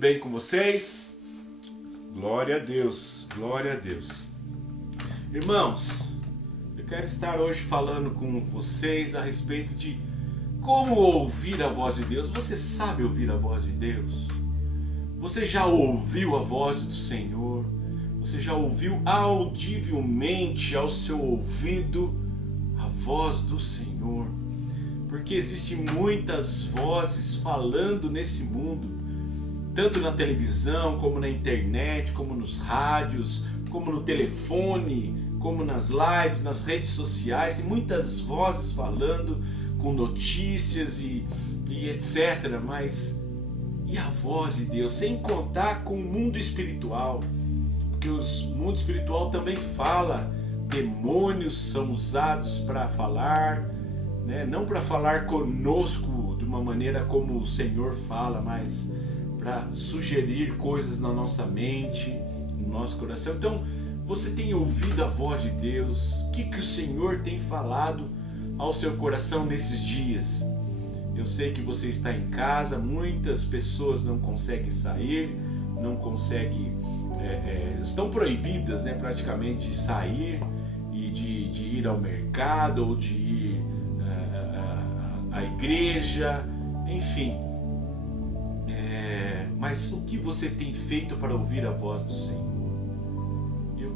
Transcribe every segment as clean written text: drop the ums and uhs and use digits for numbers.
bem com vocês? Glória a Deus, glória a Deus. Irmãos, eu quero estar hoje falando com vocês a respeito de como ouvir a voz de Deus. Você sabe ouvir a voz de Deus? Você já ouviu a voz do Senhor? Você já ouviu audivelmente ao seu ouvido a voz do Senhor? Porque existem muitas vozes falando nesse mundo, tanto na televisão, como na internet, como nos rádios, como no telefone, como nas lives, nas redes sociais. Tem muitas vozes falando com notícias e etc. Mas e a voz de Deus? Sem contar com o mundo espiritual, porque o mundo espiritual também fala. Demônios são usados para falar, né? Não para falar conosco de uma maneira como o Senhor fala, mas para sugerir coisas na nossa mente, no nosso coração. Então, você tem ouvido a voz de Deus? O que o Senhor tem falado ao seu coração nesses dias? Eu sei que você está em casa, muitas pessoas não conseguem sair, não conseguem, estão proibidas, né, praticamente de sair e de ir ao mercado ou de ir à igreja, enfim. Mas o que você tem feito para ouvir a voz do Senhor?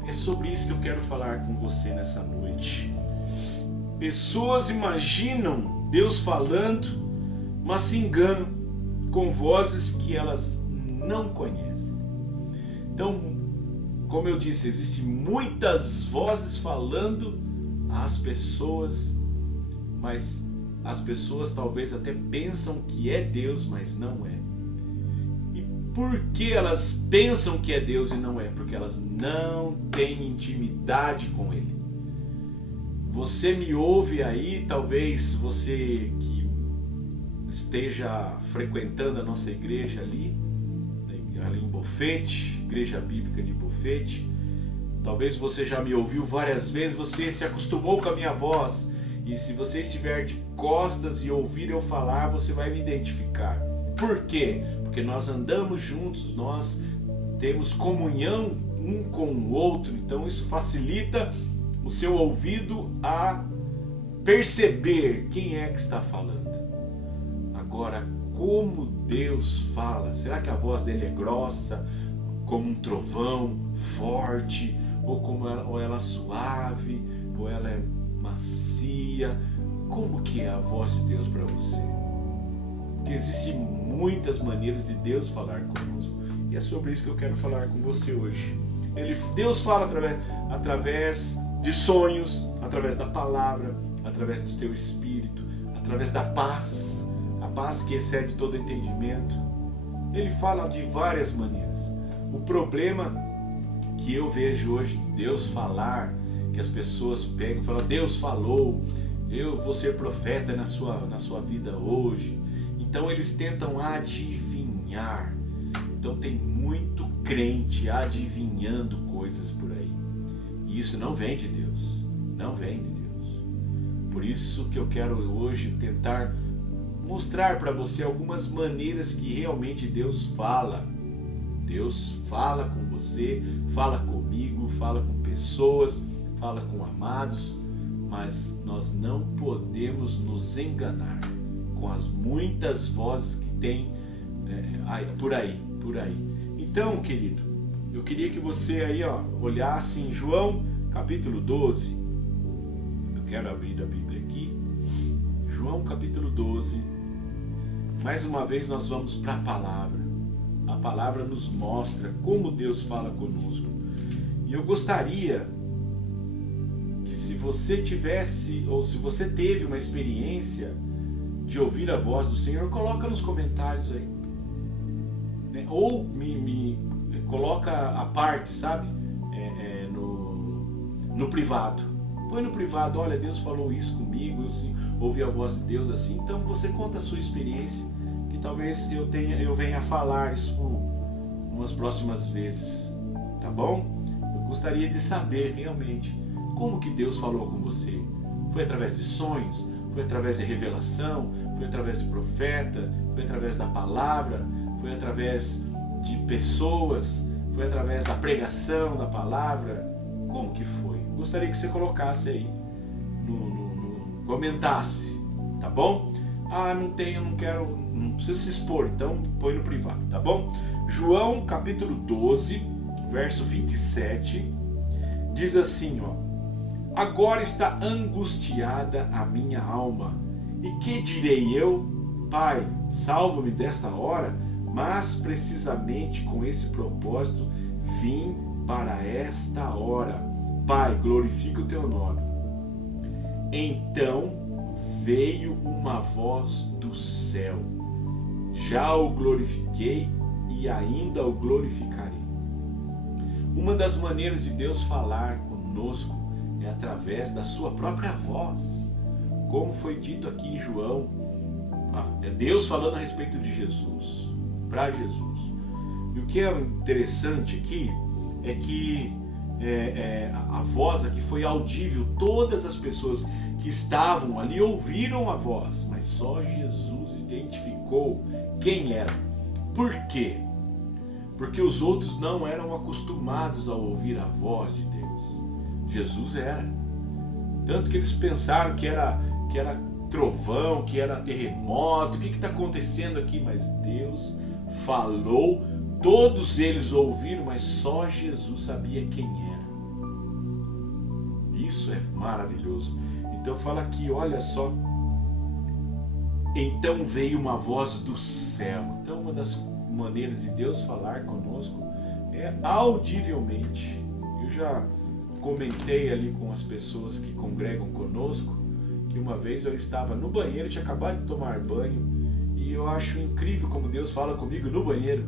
É sobre isso que eu quero falar com você nessa noite. Pessoas imaginam Deus falando, mas se enganam com vozes que elas não conhecem. Então, como eu disse, existem muitas vozes falando às pessoas, mas as pessoas talvez até pensam que é Deus, mas não é. Por que elas pensam que é Deus e não é? Porque elas não têm intimidade com Ele. Você me ouve aí, talvez você que esteja frequentando a nossa igreja ali em Bofete, Igreja Bíblica de Bofete. Talvez você já me ouviu várias vezes, você se acostumou com a minha voz. E se você estiver de costas e ouvir eu falar, você vai me identificar. Por quê? Porque nós andamos juntos, nós temos comunhão um com o outro, então isso facilita o seu ouvido a perceber quem é que está falando. Agora, como Deus fala? Será que a voz dele é grossa, como um trovão, forte, ou ela é suave, ou ela é macia? Como que é a voz de Deus para você? Porque existem muitas maneiras de Deus falar conosco. E é sobre isso que eu quero falar com você hoje. Deus fala através de sonhos, através da palavra, através do teu espírito, através da paz, a paz que excede todo entendimento. Ele fala de várias maneiras. O problema que eu vejo hoje, Deus falar, que as pessoas pegam e falam, Deus falou, eu vou ser profeta na sua vida hoje. Então eles tentam adivinhar. Então tem muito crente adivinhando coisas por aí. E isso não vem de Deus. Não vem de Deus. Por isso que eu quero hoje tentar mostrar para você algumas maneiras que realmente Deus fala. Deus fala com você, fala comigo, fala com pessoas, fala com amados. Mas nós não podemos nos enganar com as muitas vozes que tem por aí. Então, querido, eu queria que você aí olhasse em João capítulo 12. Eu quero abrir a Bíblia aqui. João capítulo 12. Mais uma vez nós vamos para a palavra. A palavra nos mostra como Deus fala conosco. E eu gostaria que se você tivesse, ou se você teve uma experiência de ouvir a voz do Senhor, coloca nos comentários aí, né? Ou me coloca à parte, sabe, no privado. Põe no privado, olha, Deus falou isso comigo, eu ouvi a voz de Deus assim. Então você conta a sua experiência, que talvez eu venha a falar isso umas próximas vezes, tá bom? Eu gostaria de saber realmente como que Deus falou com você. Foi através de sonhos? Foi através de revelação? Foi através de profeta? Foi através da palavra? Foi através de pessoas? Foi através da pregação, da palavra? Como que foi? Gostaria que você colocasse aí, comentasse, tá bom? Não tenho, não quero, não precisa se expor, então põe no privado, tá bom? João capítulo 12, verso 27, diz assim, ó: agora está angustiada a minha alma, e que direi eu? Pai, salva-me desta hora, mas precisamente com esse propósito vim para esta hora. Pai, glorifica o teu nome. Então veio uma voz do céu: já o glorifiquei e ainda o glorificarei. Uma das maneiras de Deus falar conosco é através da sua própria voz. Como foi dito aqui em João, é Deus falando a respeito de Jesus, para Jesus. E o que é interessante aqui é que a voz aqui foi audível. Todas as pessoas que estavam ali ouviram a voz, mas só Jesus identificou quem era. Por quê? Porque os outros não eram acostumados a ouvir a voz de Deus. Jesus era. Tanto que eles pensaram que era trovão, que era terremoto, o que está acontecendo aqui? Mas Deus falou, todos eles ouviram, mas só Jesus sabia quem era. Isso é maravilhoso. Então fala aqui, olha só. Então veio uma voz do céu. Então uma das maneiras de Deus falar conosco é audivelmente. Eu já comentei ali com as pessoas que congregam conosco que uma vez eu estava no banheiro, tinha acabado de tomar banho, e eu acho incrível como Deus fala comigo no banheiro.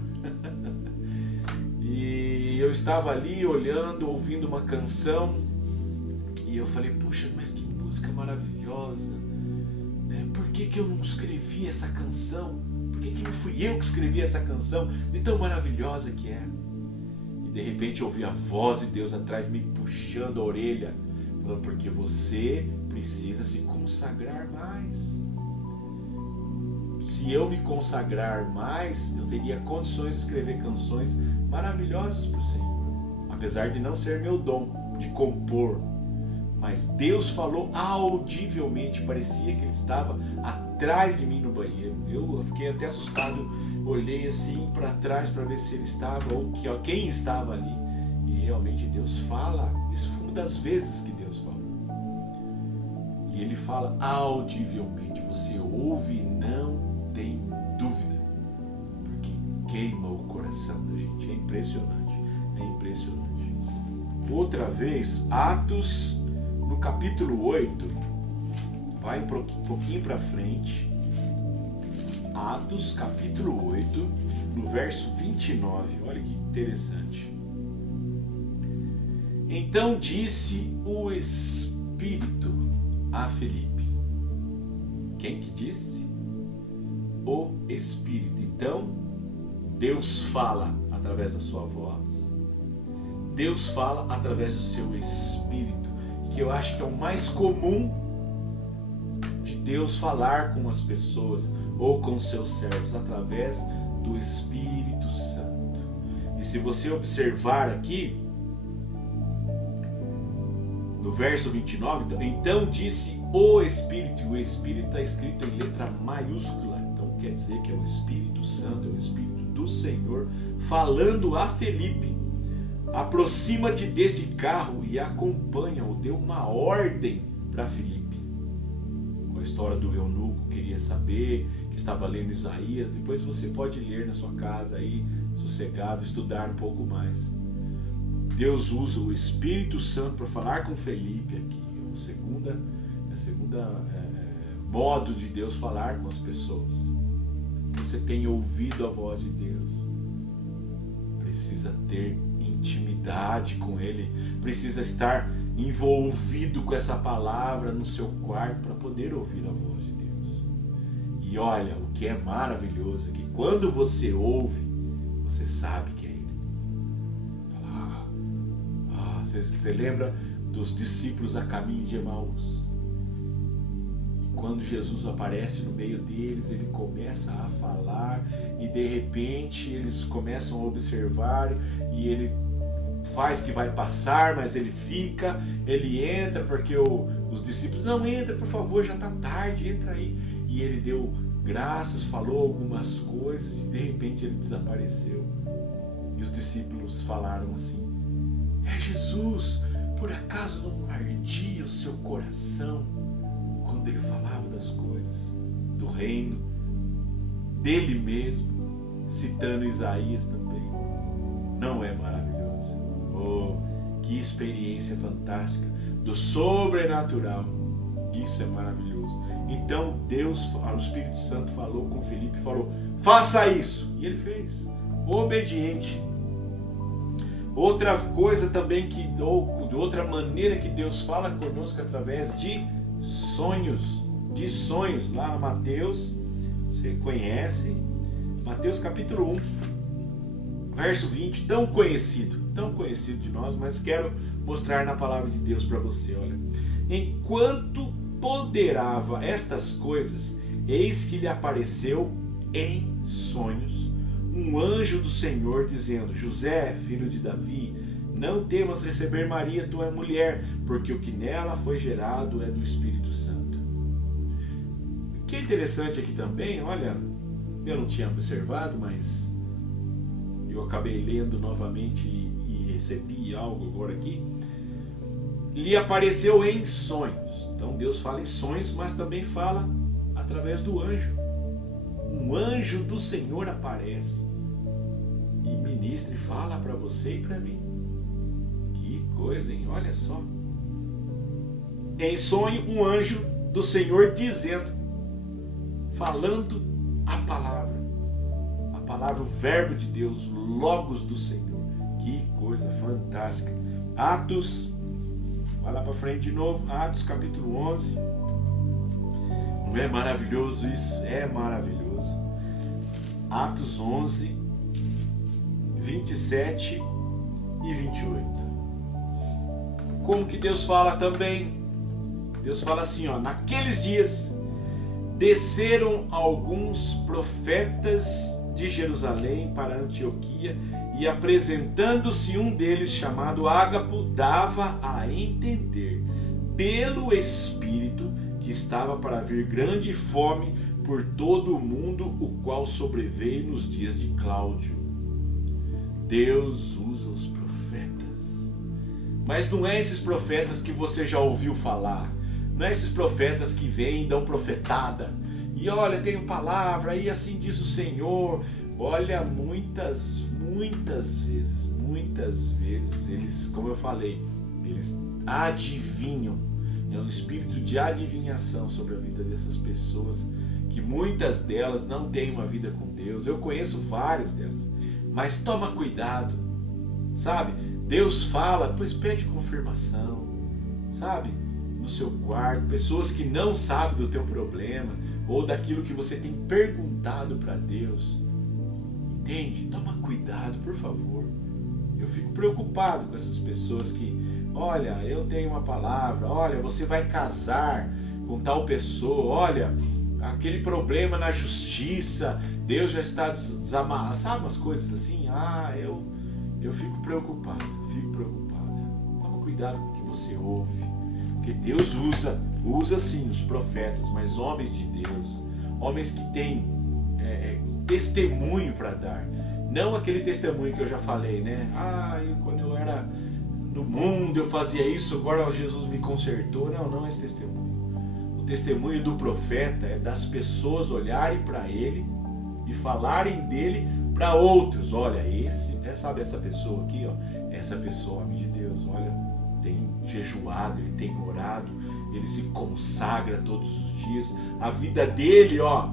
E eu estava ali olhando, ouvindo uma canção, e eu falei, puxa, mas que música maravilhosa, né? Por que eu não escrevi essa canção? Por que não fui eu que escrevi essa canção de tão maravilhosa que é? E de repente eu ouvi a voz de Deus atrás me puxando a orelha, falando, porque você precisa se consagrar mais. Se eu me consagrar mais, eu teria condições de escrever canções maravilhosas para o Senhor, apesar de não ser meu dom de compor. Mas Deus falou audivelmente, parecia que Ele estava atrás de mim no banheiro. Eu fiquei até assustado, olhei assim para trás para ver se Ele estava ou quem estava ali. E realmente Deus fala. Isso foi uma das vezes que Deus falou. E Ele fala audivelmente, você ouve e não tem dúvida, porque queima o coração da gente. É impressionante, é impressionante. Outra vez, Atos, no capítulo 8, vai um pouquinho para frente. Atos, capítulo 8, no verso 29, olha que interessante. Então disse o Espírito a Felipe. Quem que disse? O Espírito. Então, Deus fala através da sua voz. Deus fala através do seu Espírito, que eu acho que é o mais comum de Deus falar com as pessoas ou com os seus servos, através do Espírito Santo. E se você observar aqui, no verso 29, então disse o Espírito, e o Espírito está escrito em letra maiúscula, então quer dizer que é o Espírito Santo, é o Espírito do Senhor falando a Felipe. Aproxima-te desse carro e acompanha-o. Deu uma ordem para Felipe. Com a história do eunuco, queria saber, que estava lendo Isaías. Depois você pode ler na sua casa aí, sossegado, estudar um pouco mais. Deus usa o Espírito Santo para falar com Felipe aqui. É o segundo modo de Deus falar com as pessoas. Você tem ouvido a voz de Deus. Precisa ter intimidade com Ele. Precisa estar envolvido com essa palavra no seu quarto para poder ouvir a voz de Deus. E olha, o que é maravilhoso é que quando você ouve, você sabe que é Ele. Você lembra dos discípulos a caminho de Emaús? quando Jesus aparece no meio deles, ele começa a falar e de repente eles começam a observar e ele faz que vai passar, mas ele fica, ele entra porque os discípulos, não, entra por favor, já está tarde, entra aí. E ele deu graças, falou algumas coisas e de repente ele desapareceu. E os discípulos falaram assim: é Jesus, por acaso não ardia o seu coração quando ele falava das coisas do reino, dele mesmo, citando Isaías também? Não é maravilhoso? Oh, que experiência fantástica do sobrenatural! Isso é maravilhoso. Então Deus, o Espírito Santo falou com Filipe e falou: faça isso, e ele fez, obediente. Outra coisa também ou de outra maneira que Deus fala conosco através de sonhos, lá no Mateus, você conhece, Mateus capítulo 1, verso 20, tão conhecido de nós, mas quero mostrar na palavra de Deus para você. Olha, enquanto ponderava estas coisas, eis que lhe apareceu em sonhos um anjo do Senhor, dizendo: José, filho de Davi, não temas receber Maria, tua mulher, porque o que nela foi gerado é do Espírito Santo. O que é interessante aqui também, olha, eu não tinha observado, mas eu acabei lendo novamente e recebi algo agora aqui. Lhe apareceu em sonhos. Então Deus fala em sonhos, mas também fala através do anjo. Um anjo do Senhor aparece e ministra e fala para você e para mim. Que coisa, hein? Olha só. Em sonho, um anjo do Senhor dizendo, falando a palavra, o verbo de Deus, logos do Senhor. Que coisa fantástica. Atos, vai lá para frente de novo, Atos capítulo 11. Não é maravilhoso isso? É maravilhoso. Atos 11, 27 e 28. Como que Deus fala também? Deus fala assim, ó: naqueles dias desceram alguns profetas de Jerusalém para Antioquia, e apresentando-se um deles, chamado Ágapo, dava a entender pelo Espírito que estava para vir grande fome por todo o mundo, o qual sobreveio nos dias de Cláudio. Deus usa os profetas, mas não é esses profetas que você já ouviu falar, não é esses profetas que vêm e dão profetada, e olha, tenho palavra, e assim diz o Senhor. Olha, muitas vezes eles, como eu falei, eles adivinham. É um espírito de adivinhação sobre a vida dessas pessoas, que muitas delas não têm uma vida com Deus. Eu conheço várias delas, mas toma cuidado, sabe? Deus fala, pois pede confirmação, sabe? No seu quarto, pessoas que não sabem do teu problema ou daquilo que você tem perguntado para Deus. Entende? Toma cuidado, por favor. Eu fico preocupado com essas pessoas que, olha, eu tenho uma palavra, olha, você vai casar com tal pessoa, olha, aquele problema na justiça, Deus já está desamarrado, sabe, umas coisas assim. Eu fico preocupado. Toma cuidado com o que você ouve, porque Deus usa sim os profetas, mas homens de Deus, homens que têm testemunho para dar, não aquele testemunho que eu já falei, né? Quando eu era no mundo eu fazia isso, agora Jesus me consertou. Não é esse testemunho. O testemunho do profeta é das pessoas olharem para ele e falarem dele para outros. Olha, sabe essa pessoa aqui, ó, essa pessoa, homem de Deus, olha, tem jejuado, ele tem orado, ele se consagra todos os dias, a vida dele, ó,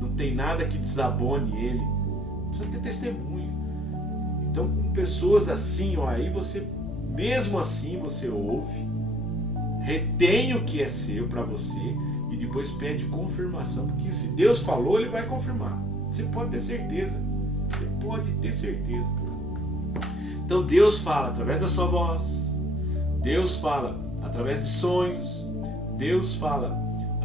não tem nada que desabone ele. Precisa ter testemunho. Então, com pessoas assim, ó, aí você, mesmo assim, você ouve, retém o que é seu para você e depois pede confirmação, porque se Deus falou, ele vai confirmar. Você pode ter certeza. Então Deus fala através da sua voz, Deus fala através de sonhos, Deus fala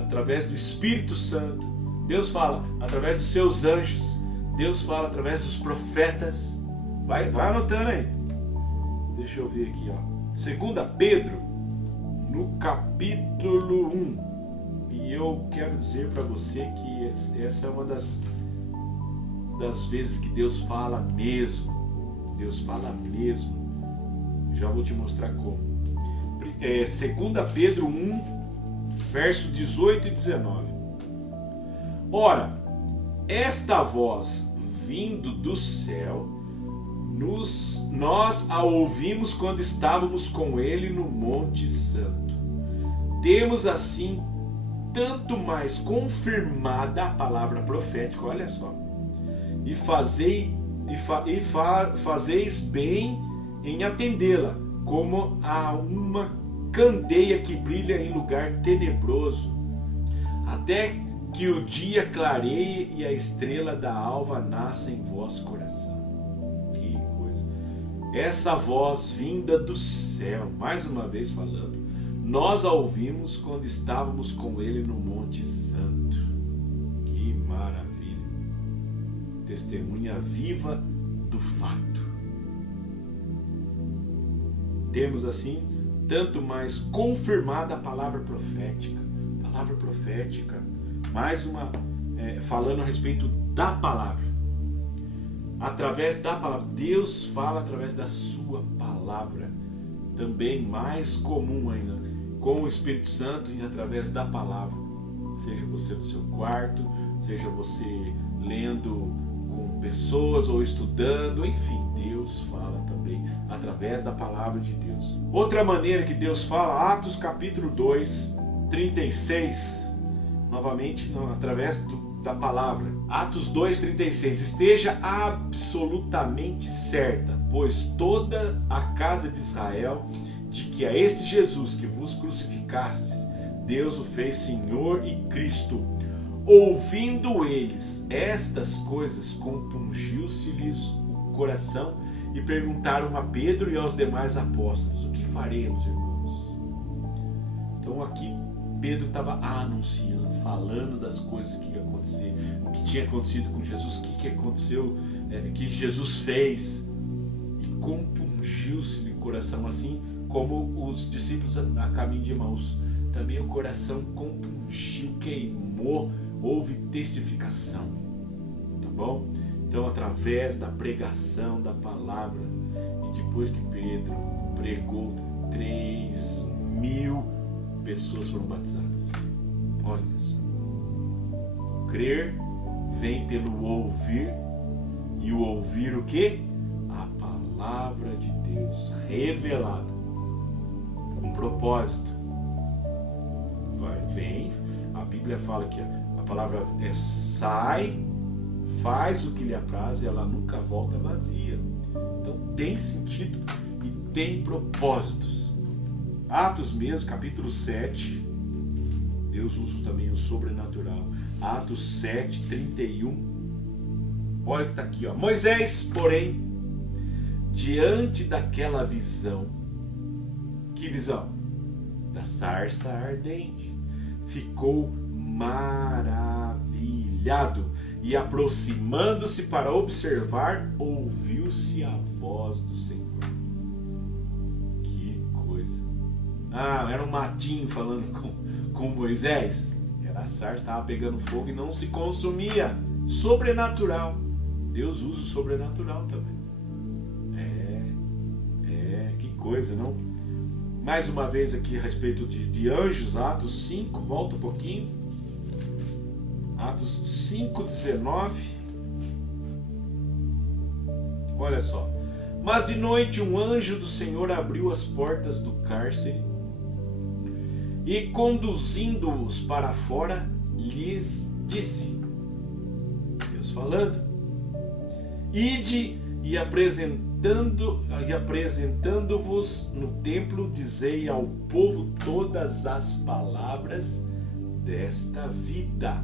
através do Espírito Santo. Deus fala através dos seus anjos. Deus fala através dos profetas. Vai anotando aí. Deixa eu ver aqui, ó. 2 Pedro, no capítulo 1. E eu quero dizer para você que essa é uma das vezes que Deus fala mesmo. Deus fala mesmo. Já vou te mostrar como. 2 Pedro 1, verso 18 e 19. Ora, esta voz vindo do céu, nós a ouvimos quando estávamos com ele no Monte Santo. Temos assim tanto mais confirmada a palavra profética, olha só, e fazeis bem em atendê-la, como a uma candeia que brilha em lugar tenebroso, até que o dia clareie e a estrela da alva nasça em vosso coração. Que coisa! Essa voz vinda do céu, mais uma vez falando, nós a ouvimos quando estávamos com ele no Monte Santo. Que maravilha! Testemunha viva do fato. Temos assim tanto mais confirmada a palavra profética. Palavra profética, mais uma, falando a respeito da palavra. Através da palavra, Deus fala através da sua palavra. Também mais comum ainda, com o Espírito Santo e através da palavra. Seja você no seu quarto, seja você lendo com pessoas ou estudando, enfim, Deus fala também através da palavra de Deus. Outra maneira que Deus fala, Atos capítulo 2, 36, novamente através da palavra. Atos 2,36. Esteja absolutamente certa, pois toda a casa de Israel, de que a este Jesus que vos crucificastes, Deus o fez Senhor e Cristo. Ouvindo eles estas coisas, compungiu-se-lhes o coração e perguntaram a Pedro e aos demais apóstolos: o que faremos, irmãos? Então aqui Pedro estava anunciando, falando das coisas que ia acontecer, o que tinha acontecido com Jesus, o que aconteceu, que Jesus fez, e compungiu-se-lhe o coração, assim como os discípulos a caminho de Emaús. Também o coração compungiu, queimou, houve testificação, tá bom? Então, através da pregação da palavra, e depois que Pedro pregou, 3.000 pessoas foram batizadas. Olha isso. Crer vem pelo ouvir, e o ouvir o quê? A palavra de Deus revelada, com propósito. Vem, a Bíblia fala que a palavra sai, faz o que lhe apraz e ela nunca volta vazia. Então tem sentido e tem propósitos. Atos mesmo, capítulo 7, Deus usa também o sobrenatural. Atos 7, 31. Olha que está aqui, ó. Moisés, porém, diante daquela visão, que visão? Da sarça ardente, ficou maravilhado e, aproximando-se para observar, ouviu-se a voz do Senhor. Que coisa! Era um matinho falando com Moisés. Era a sarça, estava pegando fogo e não se consumia. Sobrenatural. Deus usa o sobrenatural também. Que coisa, não? Mais uma vez aqui a respeito de anjos, Atos 5, volta um pouquinho. Atos 5, 19. Olha só. Mas de noite um anjo do Senhor abriu as portas do cárcere e, conduzindo-os para fora, lhes disse, Deus falando: ide e apresentando-vos no templo, dizei ao povo todas as palavras desta vida.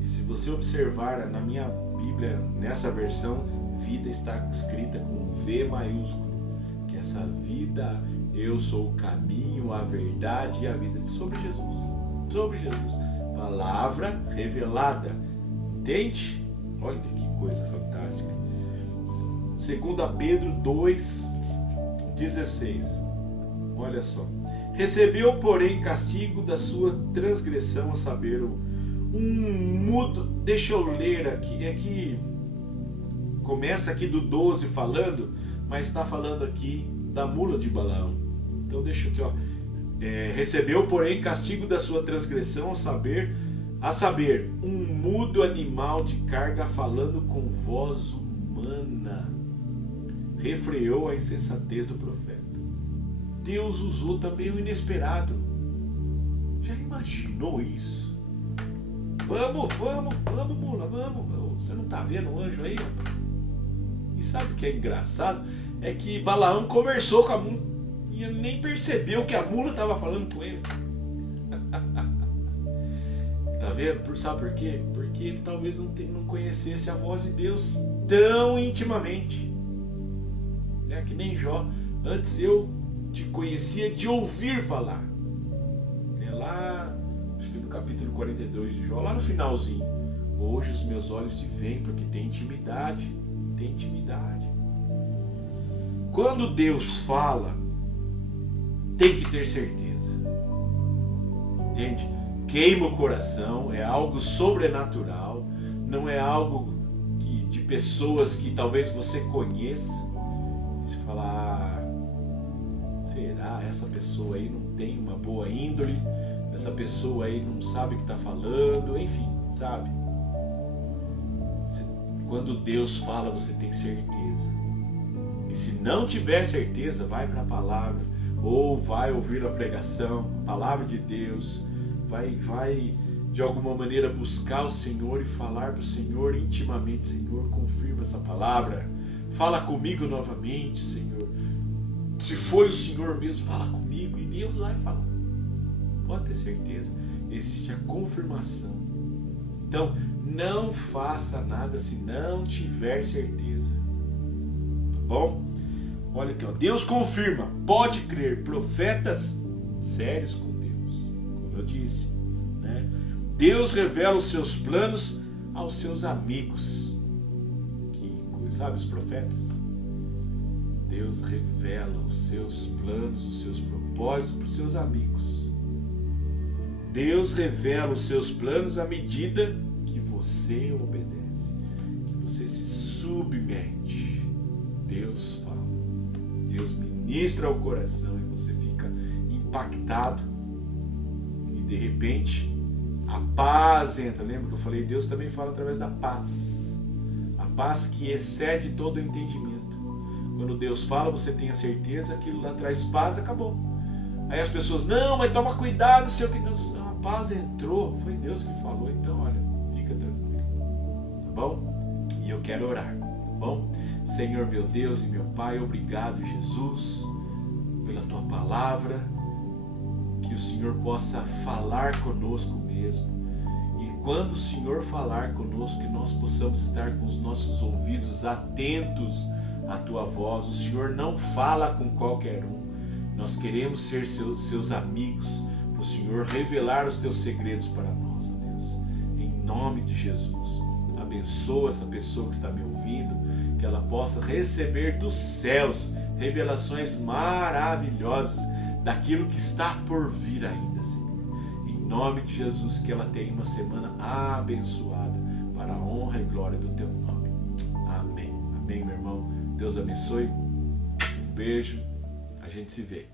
E se você observar na minha Bíblia, nessa versão, vida está escrita com V maiúsculo, que essa vida, eu sou o caminho, a verdade e a vida, sobre Jesus. Sobre Jesus. Palavra revelada. Entende? Olha que coisa fantástica. 2 Pedro 2,16. Olha só. Recebeu, porém, castigo da sua transgressão, a saber, mudo. Deixa eu ler aqui. É que começa aqui do 12 falando, mas está falando aqui da mula de Balaão. Então deixa aqui, ó. Recebeu, porém, castigo da sua transgressão, a saber, mudo animal de carga falando com voz humana. Refreou a insensatez do profeta. Deus usou também o inesperado. Já imaginou isso? Vamos, mula, vamos. Você não está vendo o anjo aí? E sabe o que é engraçado? É que Balaão conversou com a mula e ele nem percebeu que a mula estava falando com ele. Tá vendo? Sabe por quê? Porque ele talvez não conhecesse a voz de Deus tão intimamente. É que nem Jó. Antes eu te conhecia de ouvir falar. É lá, acho que no capítulo 42 de Jó, lá no finalzinho. Hoje os meus olhos te veem porque tem intimidade. Tem intimidade. Quando Deus fala, tem que ter certeza. Entende? Queima o coração, é algo sobrenatural, não é algo de pessoas que talvez você conheça. Você fala, será? Essa pessoa aí não tem uma boa índole, essa pessoa aí não sabe o que está falando, enfim, sabe? Quando Deus fala, você tem certeza. E se não tiver certeza, vai para a palavra, ou vai ouvir a pregação, a palavra de Deus, vai de alguma maneira buscar o Senhor e falar para o Senhor intimamente: Senhor, confirma essa palavra, fala comigo novamente, Senhor. Se foi o Senhor mesmo, fala comigo, e Deus vai falar. Pode ter certeza, existe a confirmação. Então, não faça nada se não tiver certeza. Tá bom? Olha aqui, ó. Deus confirma, pode crer, profetas sérios com Deus, como eu disse, né? Deus revela os seus planos aos seus amigos. Que coisa, sabe, os profetas. Deus revela os seus planos, os seus propósitos para os seus amigos. Deus revela os seus planos à medida que você obedece, que você se submete. Deus fala, Deus ministra ao coração e você fica impactado. E de repente, a paz entra. Lembra que eu falei? Deus também fala através da paz. A paz que excede todo o entendimento. Quando Deus fala, você tem a certeza que aquilo lá traz paz, acabou. Aí as pessoas, não, mas toma cuidado, sei o que. Não, a paz entrou, foi Deus que falou, então olha, fica tranquilo. Tá bom? E eu quero orar, tá bom? Senhor meu Deus e meu Pai, obrigado, Jesus, pela tua palavra, que o Senhor possa falar conosco mesmo. E quando o Senhor falar conosco, que nós possamos estar com os nossos ouvidos atentos à tua voz. O Senhor não fala com qualquer um. Nós queremos ser seus amigos, para o Senhor revelar os teus segredos para nós, ó Deus. Em nome de Jesus, abençoa essa pessoa que está me ouvindo, que ela possa receber dos céus revelações maravilhosas daquilo que está por vir ainda, Senhor. Em nome de Jesus, que ela tenha uma semana abençoada, para a honra e glória do teu nome. Amém. Amém, meu irmão. Deus abençoe. Um beijo. A gente se vê.